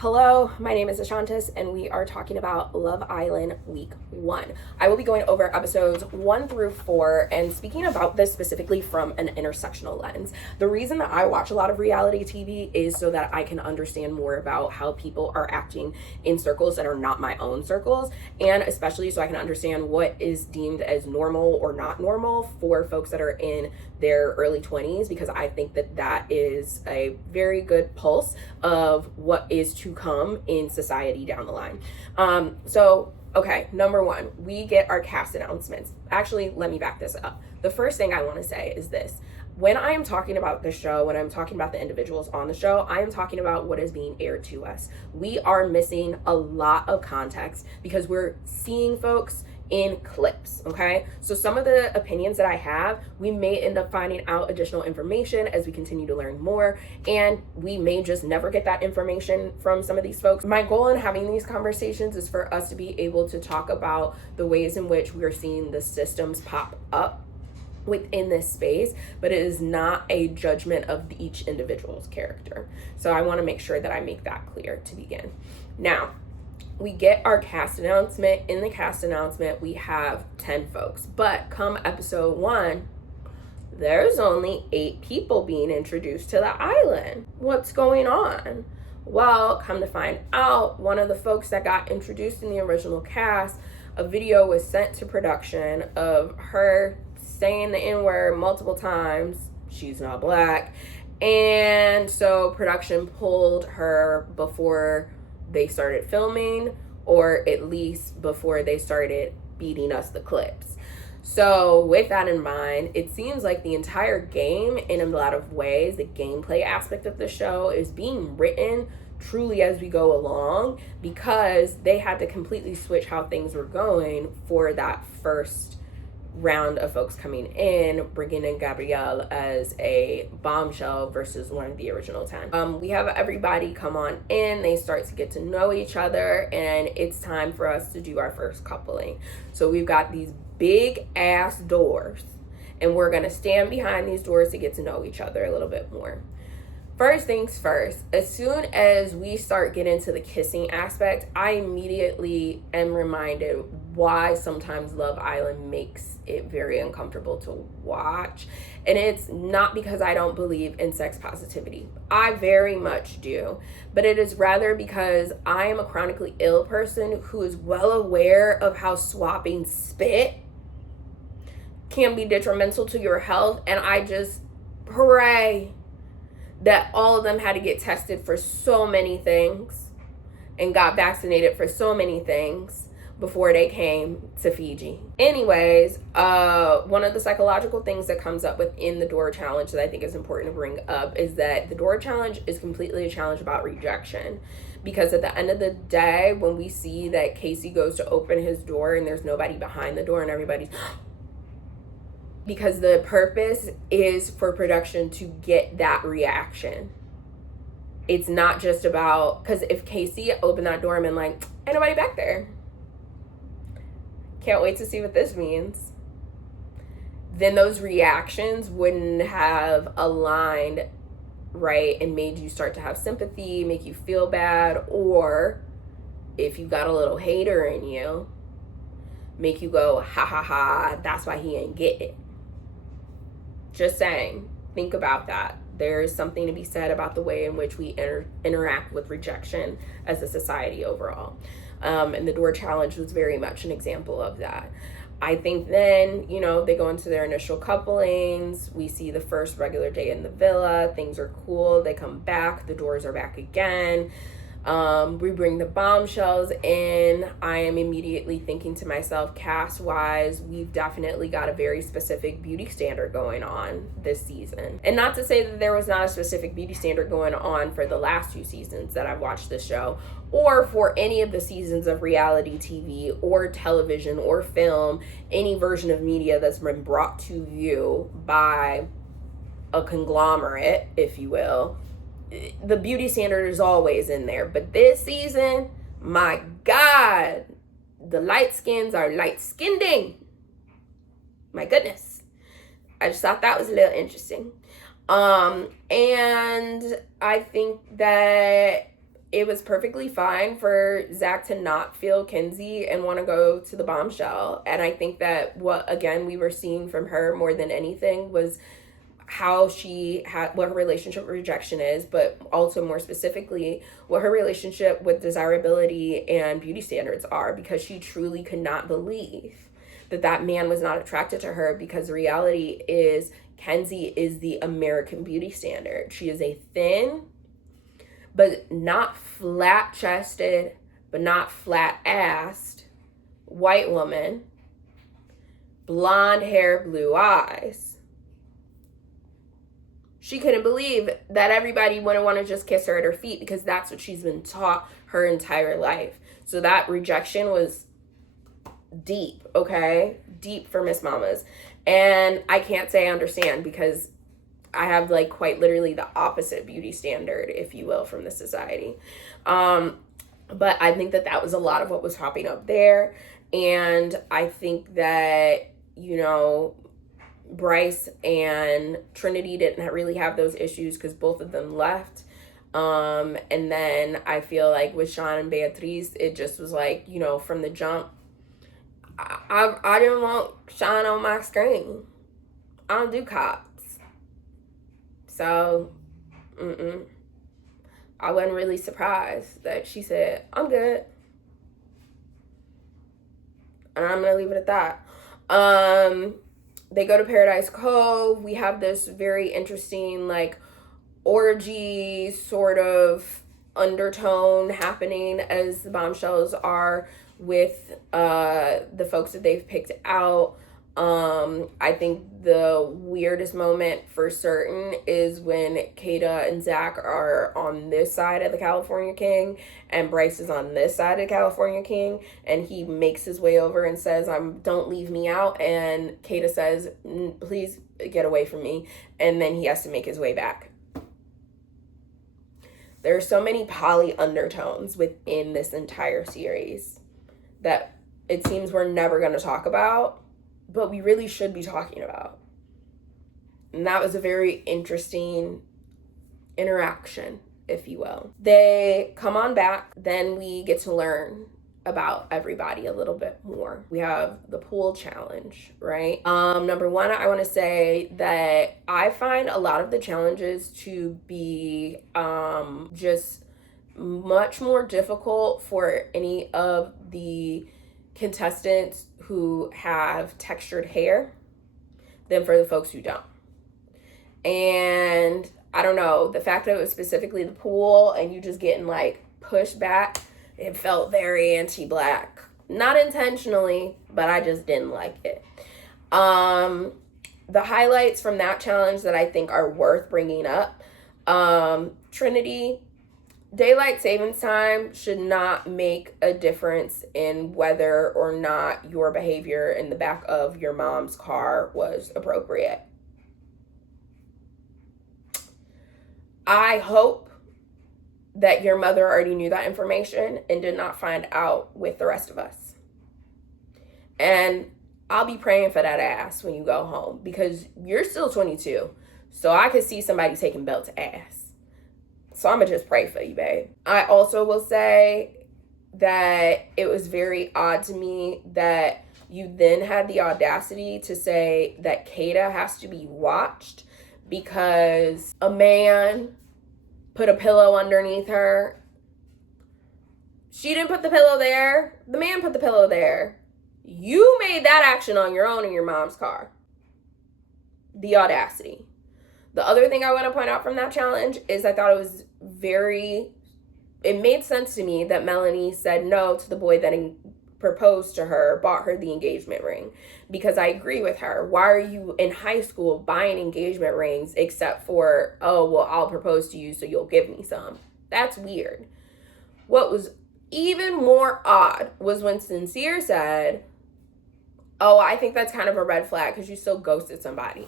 Hello, my name is Ashantis, and we are talking about Love Island Week 1. I will be going over episodes 1 through 4 and speaking about this specifically from an intersectional lens. The reason that I watch a lot of reality TV is so that I can understand more about how people are acting in circles that are not my own circles, and especially so I can understand what is deemed as normal or not normal for folks that are in their early 20s, because I think that that is a very good pulse of what is to come in society down the line. Okay, number 1, we get our cast announcements. Actually, let me back this up. The first thing I want to say is this. When I am talking about the show, when I'm talking about the individuals on the show, I am talking about what is being aired to us. We are missing a lot of context because we're seeing folks in clips, okay? So some of the opinions that I have, we may end up finding out additional information as we continue to learn more, and we may just never get that information from some of these folks. My goal in having these conversations is for us to be able to talk about the ways in which we are seeing the systems pop up within this space, but it is not a judgment of each individual's character. So I want to make sure that I make that clear to begin. Now, we get our cast announcement. In the cast announcement, we have 10 folks, but come episode 1, there's only 8 people being introduced to the island. What's going on? Well, come to find out, one of the folks that got introduced in the original cast, a video was sent to production of her saying the N-word multiple times. She's not black. And so production pulled her before they started filming, or at least before they started beating us the clips. So with that in mind, it seems like the entire game, in a lot of ways, the gameplay aspect of the show is being written truly as we go along, because they had to completely switch how things were going for that first round of folks coming in, bringing in Gabrielle as a bombshell versus one of the original 10. We have everybody come on in, they start to get to know each other, and it's time for us to do our first coupling. So we've got these big ass doors, and we're gonna stand behind these doors to get to know each other a little bit more. First things first, as soon as we start getting to the kissing aspect, I immediately am reminded why sometimes Love Island makes it very uncomfortable to watch. And it's not because I don't believe in sex positivity. I very much do. But it is rather because I am a chronically ill person who is well aware of how swapping spit can be detrimental to your health. And I just pray that all of them had to get tested for so many things and got vaccinated for so many things before they came to Fiji. Anyways, one of the psychological things that comes up within the door challenge that I think is important to bring up is that the door challenge is completely a challenge about rejection. Because at the end of the day, when we see that Casey goes to open his door and there's nobody behind the door and everybody's because the purpose is for production to get that reaction. It's not just about, because if Casey opened that door and been like, ain't nobody back there, can't wait to see what this means, then those reactions wouldn't have aligned right and made you start to have sympathy, make you feel bad, or if you got a little hater in you, make you go, ha ha ha, that's why he ain't get it. Just saying, think about that. There is something to be said about the way in which we interact with rejection as a society overall. And the door challenge was very much an example of that. I think then, they go into their initial couplings. We see the first regular day in the villa. Things are cool. They come back. The doors are back again. We bring the bombshells in. I am immediately thinking to myself, cast wise, we've definitely got a very specific beauty standard going on this season. And not to say that there was not a specific beauty standard going on for the last 2 seasons that I've watched this show, or for any of the seasons of reality TV or television or film, any version of media that's been brought to you by a conglomerate, if you will. The beauty standard is always in there. But this season, my God, the light skins are light skinned. My goodness. I just thought that was a little interesting. And I think that it was perfectly fine for Zach to not feel Kenzie and want to go to the bombshell. And I think that what, again, we were seeing from her more than anything was how she had, what her relationship with rejection is, but also more specifically, what her relationship with desirability and beauty standards are, because she truly could not believe that that man was not attracted to her, because the reality is Kenzie is the American beauty standard. She is a thin, but not flat-chested, but not flat-assed white woman, blonde hair, blue eyes. She couldn't believe that everybody wouldn't want to just kiss her at her feet, because that's what she's been taught her entire life. So that rejection was deep, okay? Deep for Miss Mamas. And I can't say I understand, because I have like quite literally the opposite beauty standard, if you will, from the society. But I think that that was a lot of what was popping up there. And I think that, you know, Bryce and Trinity didn't really have those issues because both of them left. And then I feel like with Sean and Beatrice, it just was like, you know, from the jump, I didn't want Sean on my screen. I don't do cops. So, I wasn't really surprised that she said, I'm good. And I'm going to leave it at that. They go to Paradise Cove. We have this very interesting, like, orgy sort of undertone happening as the bombshells are with the folks that they've picked out. I think the weirdest moment for certain is when Kata and Zach are on this side of the California King and Bryce is on this side of the California King, and he makes his way over and says, don't leave me out, and Kata says, please get away from me, and then he has to make his way back. There are so many poly undertones within this entire series that it seems we're never going to talk about, but we really should be talking about. And that was a very interesting interaction, if you will. They come on back, then we get to learn about everybody a little bit more. We have the pool challenge, right? Number one, I want to say that I find a lot of the challenges to be just much more difficult for any of the contestants who have textured hair than for the folks who don't. And I don't know, the fact that it was specifically the pool and you just getting like pushed back, it felt very anti-black. Not intentionally, but I just didn't like it. The highlights from that challenge that I think are worth bringing up, Trinity, daylight savings time should not make a difference in whether or not your behavior in the back of your mom's car was appropriate. I hope that your mother already knew that information and did not find out with the rest of us. And I'll be praying for that ass when you go home, because you're still 22. So I could see somebody taking Belt's ass. So I'm going to just pray for you, babe. I also will say that it was very odd to me that you then had the audacity to say that Kata has to be watched because a man put a pillow underneath her. She didn't put the pillow there. The man put the pillow there. You made that action on your own in your mom's car. The audacity. The other thing I want to point out from that challenge is I thought it was it made sense to me that Melanie said no to the boy that proposed to her, bought her the engagement ring, because I agree with her. Why are you in high school buying engagement rings except for, oh, well, I'll propose to you so you'll give me some? That's weird. What was even more odd was when Sincere said, oh, I think that's kind of a red flag because you still ghosted somebody.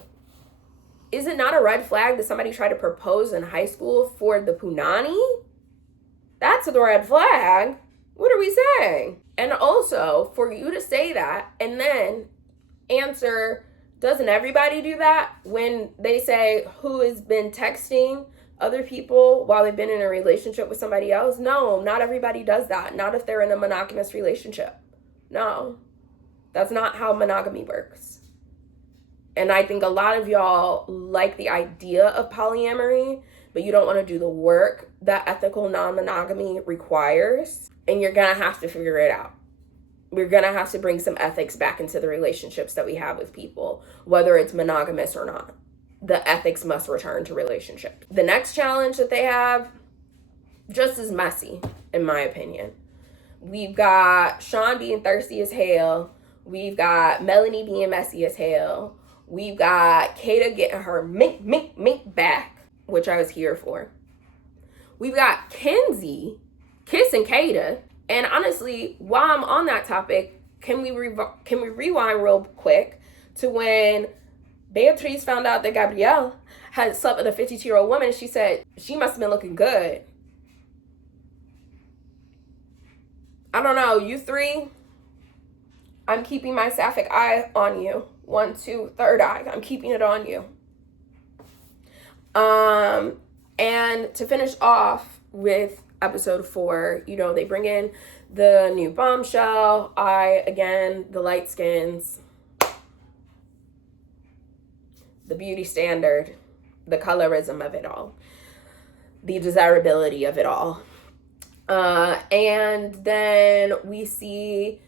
Is it not a red flag that somebody tried to propose in high school for the punani? That's the red flag. What are we saying? And also, for you to say that and then answer, doesn't everybody do that when they say who has been texting other people while they've been in a relationship with somebody else? No, not everybody does that. Not if they're in a monogamous relationship. No, that's not how monogamy works. And I think a lot of y'all like the idea of polyamory, but you don't want to do the work that ethical non-monogamy requires. And you're going to have to figure it out. We're going to have to bring some ethics back into the relationships that we have with people, whether it's monogamous or not. The ethics must return to relationships. The next challenge that they have, just as messy, in my opinion. We've got Sean being thirsty as hell. We've got Melanie being messy as hell. We've got Kata getting her mink back, which I was here for. We've got Kenzie kissing Kata. And honestly, while I'm on that topic, can we rewind real quick to when Beatrice found out that Gabrielle had slept with a 52-year-old woman? She said she must have been looking good. I don't know, you three, I'm keeping my sapphic eye on you. 1, 2, third eye, I'm keeping it on you. And to finish off with episode 4, you know, they bring in the new bombshell. Again, the light skins, the beauty standard, the colorism of it all, the desirability of it all. And then we see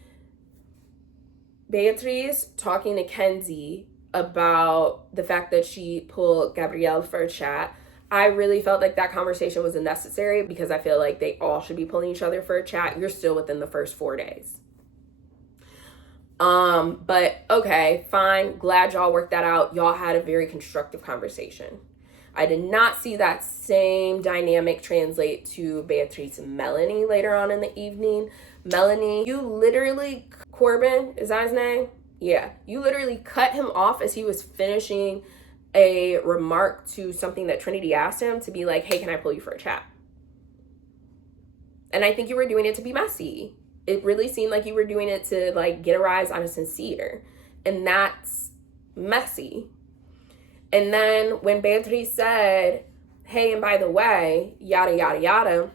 Beatrice talking to Kenzie about the fact that she pulled Gabrielle for a chat. I really felt like that conversation was unnecessary because I feel like they all should be pulling each other for a chat. You're still within the first 4 days. But okay, fine. Glad y'all worked that out. Y'all had a very constructive conversation. I did not see that same dynamic translate to Beatrice and Melanie later on in the evening. Melanie, you literally, Corbin, is that his name? Yeah. You literally cut him off as he was finishing a remark to something that Trinity asked him, to be like, hey, can I pull you for a chat? And I think you were doing it to be messy. It really seemed like you were doing it to like get a rise out of Sincere. And that's messy. And then when Beatrice said, hey, and by the way, yada, yada, yada,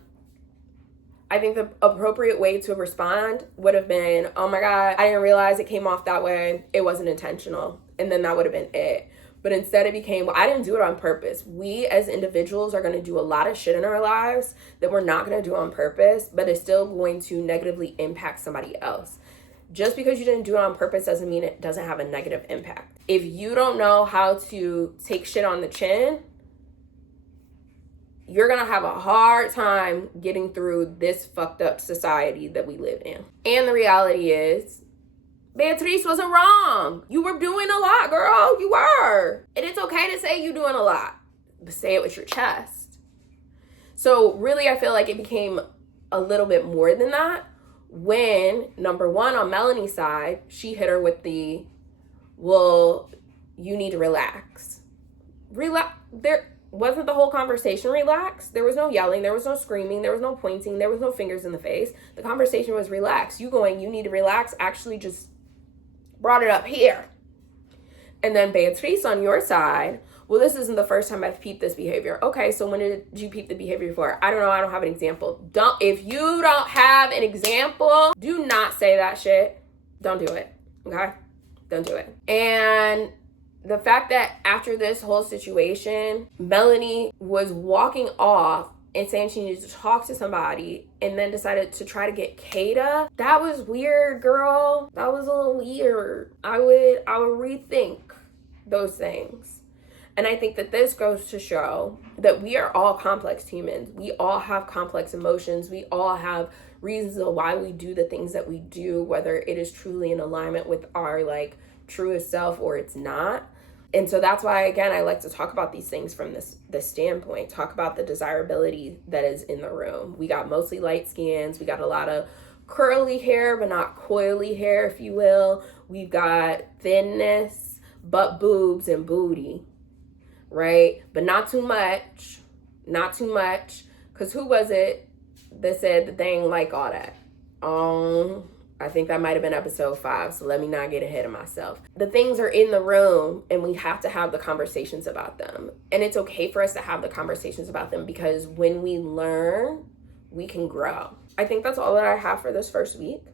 I think the appropriate way to respond would have been, oh my God, I didn't realize it came off that way. It wasn't intentional. And then that would have been it. But instead it became, well, I didn't do it on purpose. We as individuals are going to do a lot of shit in our lives that we're not going to do on purpose, but it's still going to negatively impact somebody else. Just because you didn't do it on purpose doesn't mean it doesn't have a negative impact. If you don't know how to take shit on the chin, you're going to have a hard time getting through this fucked up society that we live in. And the reality is, Beatrice wasn't wrong. You were doing a lot, girl. You were. And it's okay to say you're doing a lot, but say it with your chest. So really, I feel like it became a little bit more than that when, number one, on Melanie's side, she hit her with the, well, you need to relax. There wasn't the whole conversation relaxed. There was no yelling. There was no screaming. There was no pointing. There was no fingers in the face. The conversation was relaxed. You going, you need to relax, actually just brought it up here. And then Beatrice on your side, well, this isn't the first time I've peeped this behavior. Okay, so when did you peep the behavior for? I don't know. I don't have an example. If you don't have an example, do not say that shit. Don't do it. Okay? Don't do it. And the fact that after this whole situation, Melanie was walking off and saying she needed to talk to somebody and then decided to try to get Kata, that was weird, girl. That was a little weird. I would rethink those things. And I think that this goes to show that we are all complex humans. We all have complex emotions. We all have reasons of why we do the things that we do, whether it is truly in alignment with our like truest self or it's not. And so that's why, again, I like to talk about these things from this standpoint, talk about the desirability that is in the room. We got mostly light skins. We got a lot of curly hair, but not coily hair, if you will. We've got thinness, butt, boobs, and booty, right? But not too much, because who was it that said that they ain't like all that? I think that might have been episode 5, so let me not get ahead of myself. The things are in the room and we have to have the conversations about them. And it's okay for us to have the conversations about them, because when we learn, we can grow. I think that's all that I have for this first week.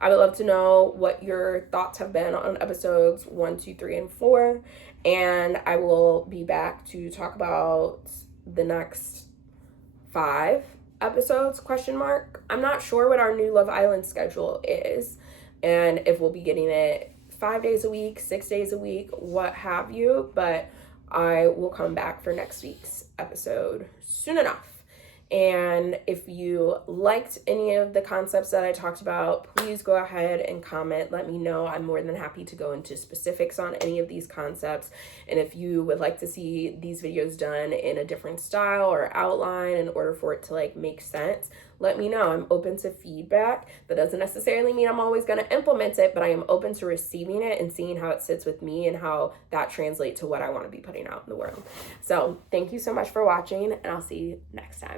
I would love to know what your thoughts have been on episodes 1, 2, 3, and 4. And I will be back to talk about the next 5 episodes, ? I'm not sure what our new Love Island schedule is, and if we'll be getting it 5 days a week, 6 days a week, what have you, but I will come back for next week's episode soon enough. And if you liked any of the concepts that I talked about, please go ahead and comment. Let me know. I'm more than happy to go into specifics on any of these concepts. And if you would like to see these videos done in a different style or outline in order for it to like make sense, let me know. I'm open to feedback. That doesn't necessarily mean I'm always going to implement it, but I am open to receiving it and seeing how it sits with me and how that translates to what I want to be putting out in the world. So thank you so much for watching, and I'll see you next time.